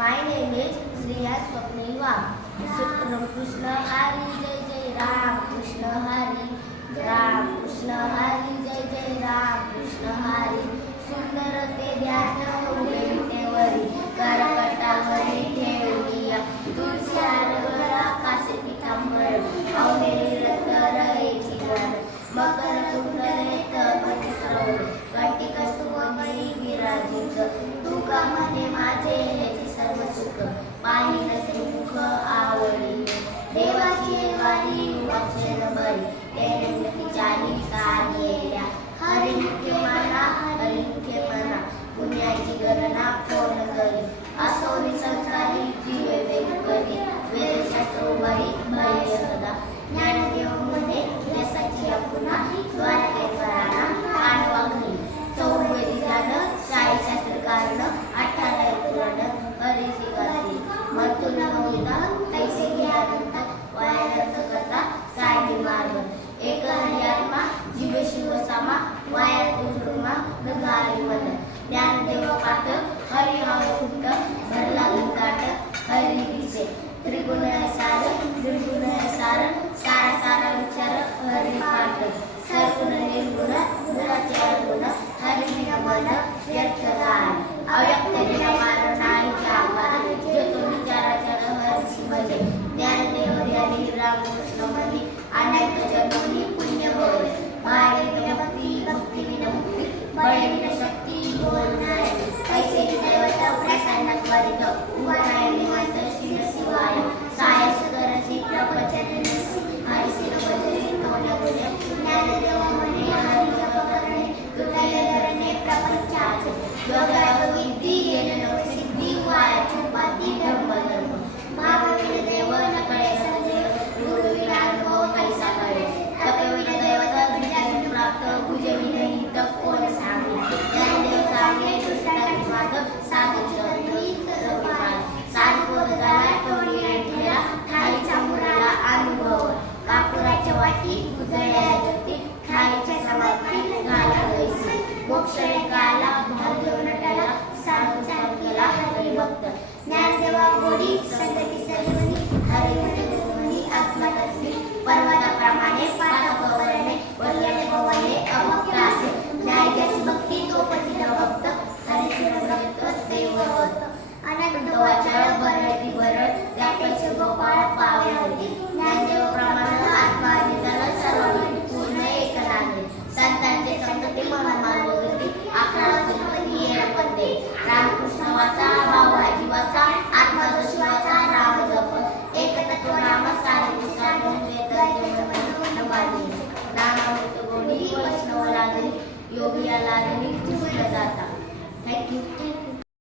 My name is Shriya Swapnil Wagh. Ram Krishna Hari Jai Jai Ram Krishna Hari Ram Krishna Hari Jai Jai Ram Krishna Hari सुंदर ते ध्यान उभे विटेवरी करकटावरी ठेवूया तुळशी हारगळा कासे पितांबर अवघेरी रत्नरयेची गण मकर कुंडलेत पतिश्रवण कंटिक सुवमणी विराजित तुका म्हणे माझे याची सर्व सुख पाहिन श्रीमुख आवडी देवाची वारी अक्षर बरी तेने तिच्यानी साधेया हरी मुखे मना पुण्याची गणना कोण करी असोरी संसारी जीवे वेग करी वेदशास्त्र उभारी भय सदा ज्ञानदेव म्हणे यशाची पुन्हा द्वारके कराना पांडवा घरी चौवेदी जाणं शास्त्र कारण 18 पुराण हरीची गाठी मथुन होईना तैसे ज्ञानंत वायानंत कथा साधी मार्ग एक हरियात्मा जीव शिव सामा वाया तुझमा नगारी मन ज्ञानदेव पाठ हरि हव कुंड भरला गंगाट हरि दिसे त्रिगुण सार निर्गुण सार सारा सारा विचार हरि पाठ सर्वगुण निर्गुण गुणाचे अवगुण हरि मन व्यर्थ गाय अव्यक्त निराकार नाही आकार जो तो विचाराचर हरि भजे ज्ञानदेव ज्ञानी रामकृष्ण म्हणी अनेक जन्मनी पुण्य होय माये भक्ती भक्ती विनमुक्ती बळे विन शक्ती बोलणारे पैसे दैवत प्रसन्न त्वरित उभराय निवांत शिवाय साय सदरसी प्रपंचन हरिसिन भजने तोंड बोले ज्ञानदेव म्हणे हरि जप करणे तुटले धरणे प्रपंचाचे योगायोग विद्धी येन सिद्धी वायाची उपाधी धर्म धर्म भावविन देव न कळे संदेव गुरु विना अनुभव कैसा कळे तपविन दैवत विद्याविन प्राप्त पूजविन हित कोण सांगे ज्ञानदेव सांगे दुष्टाची माधव साधूची अनुभव कापुराच्या वाटी उजळल्या ज्योती खायच्या समाधी घाला वैसी मोक्ष काला भाग्य नटाला साधू केला हरिभक्त ज्ञानदेवा गोडी संगती सर्वनी हरिभक्ती आत्मा तस्वी पर्वताप्रमाणे पाठपवरणे वरल्याने पवने अभक्त असे न्यायाची भक्ती तो पती भक्त हरिशिरभक्त देवभक्त अनंत वाचाळ बरळती बरळ त्यापेक्षा गोपाळ पावे होती ज्ञानदेव प्रमाण आत्मा निधन सर्व पूर्ण एक लागले संतांचे संतती महामार्गवती 11 जन्मती येळपते रामकृष्ण वाचा भावा जीवाचा आत्मा जो शिवाचा राम जप एकतत्व नाम साधू साधू नामामृत गोडी वैष्णव लागली योगिया लागली कृष्ण जाता थँक्यू